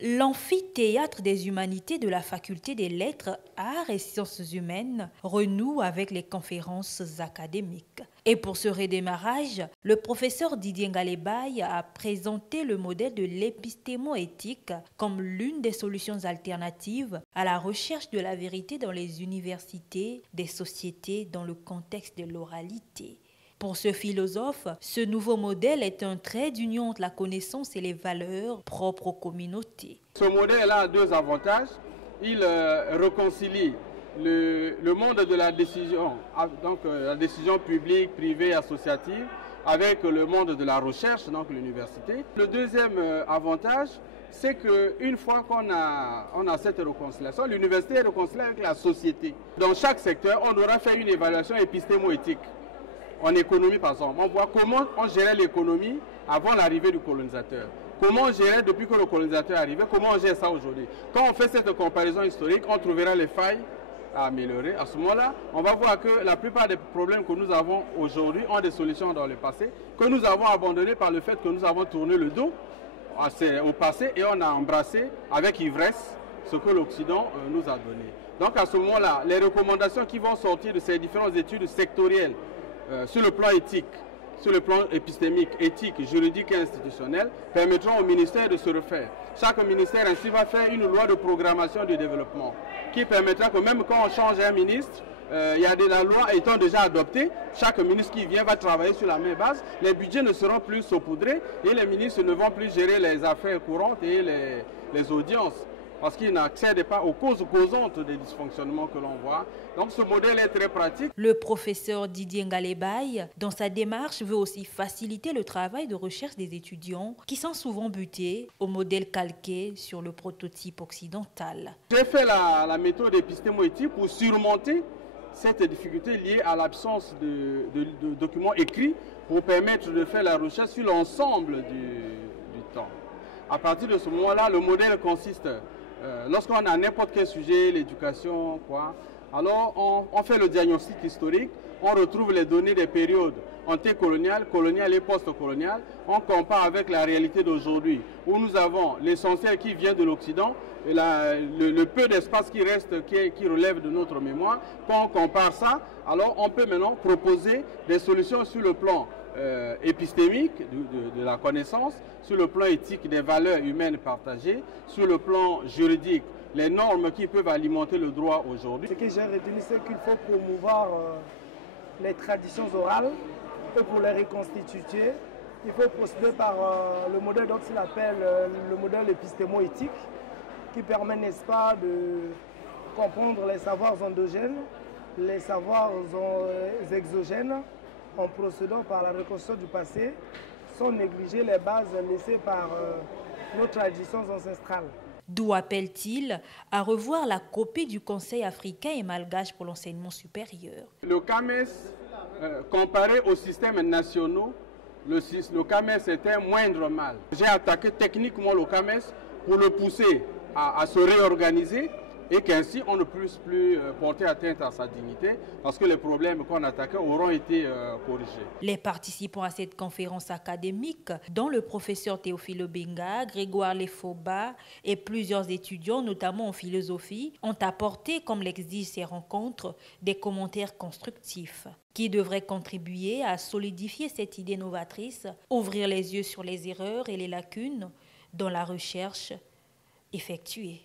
L'amphithéâtre des humanités de la faculté des lettres, arts et sciences humaines renoue avec les conférences académiques. Et pour ce redémarrage, le professeur Didier Ngalebaye a présenté le modèle de l'épistémo-éthique comme l'une des solutions alternatives à la recherche de la vérité dans les universités, des sociétés, dans le contexte de l'oralité. Pour ce philosophe, ce nouveau modèle est un trait d'union entre la connaissance et les valeurs propres aux communautés. Ce modèle a deux avantages. Il réconcilie le monde de la décision, donc la décision publique, privée, associative, avec le monde de la recherche, donc l'université. Le deuxième avantage, c'est qu'une fois qu'on a cette réconciliation, l'université est réconciliée avec la société. Dans chaque secteur, on aura fait une évaluation épistémo-éthique. En économie, par exemple, on voit comment on gérait l'économie avant l'arrivée du colonisateur. Comment on gérait depuis que le colonisateur est arrivé, comment on gère ça aujourd'hui. Quand on fait cette comparaison historique, on trouvera les failles à améliorer. À ce moment-là, on va voir que la plupart des problèmes que nous avons aujourd'hui ont des solutions dans le passé, que nous avons abandonné par le fait que nous avons tourné le dos au passé et on a embrassé avec ivresse ce que l'Occident nous a donné. Donc à ce moment-là, les recommandations qui vont sortir de ces différentes études sectorielles, sur le plan éthique, sur le plan épistémique, éthique, juridique et institutionnel, permettront au ministère de se refaire. Chaque ministère ainsi va faire une loi de programmation du développement qui permettra que même quand on change un ministre, il y a la loi étant déjà adoptée, chaque ministre qui vient va travailler sur la même base, les budgets ne seront plus saupoudrés et les ministres ne vont plus gérer les affaires courantes et les audiences, parce qu'ils n'accèdent pas aux causes causantes des dysfonctionnements que l'on voit. Donc ce modèle est très pratique. Le professeur Didier Ngalebaye, dans sa démarche, veut aussi faciliter le travail de recherche des étudiants qui sont souvent butés au modèle calqué sur le prototype occidental. J'ai fait la méthode épistémo-éthique pour surmonter cette difficulté liée à l'absence de documents écrits pour permettre de faire la recherche sur l'ensemble du temps. À partir de ce moment-là, le modèle consiste lorsqu'on a n'importe quel sujet, l'éducation, quoi, alors on fait le diagnostic historique, on retrouve les données des périodes antécoloniales, coloniales et post-coloniales, on compare avec la réalité d'aujourd'hui, où nous avons l'essentiel qui vient de l'Occident, et le peu d'espace qui reste, qui relève de notre mémoire. Quand on compare ça, alors on peut maintenant proposer des solutions sur le plan épistémique de la connaissance, sur le plan éthique des valeurs humaines partagées, sur le plan juridique, les normes qui peuvent alimenter le droit aujourd'hui. Ce que j'ai retenu, c'est qu'il faut promouvoir les traditions orales et pour les reconstituer, il faut procéder par le modèle qu'il appelle le modèle épistémo-éthique qui permet, n'est-ce pas, de comprendre les savoirs endogènes, les savoirs exogènes, en procédant par la reconstruction du passé, sans négliger les bases laissées par nos traditions ancestrales. D'où appelle-t-il à revoir la copie du Conseil africain et malgache pour l'enseignement supérieur. Le CAMES, comparé aux systèmes nationaux, le CAMES est un moindre mal. J'ai attaqué techniquement le CAMES pour le pousser à se réorganiser et qu'ainsi on ne puisse plus porter atteinte à sa dignité parce que les problèmes qu'on attaquait auront été corrigés. Les participants à cette conférence académique, dont le professeur Théophile Obenga, Grégoire Lefoba et plusieurs étudiants, notamment en philosophie, ont apporté, comme l'exigent ces rencontres, des commentaires constructifs qui devraient contribuer à solidifier cette idée novatrice, ouvrir les yeux sur les erreurs et les lacunes dans la recherche effectuée.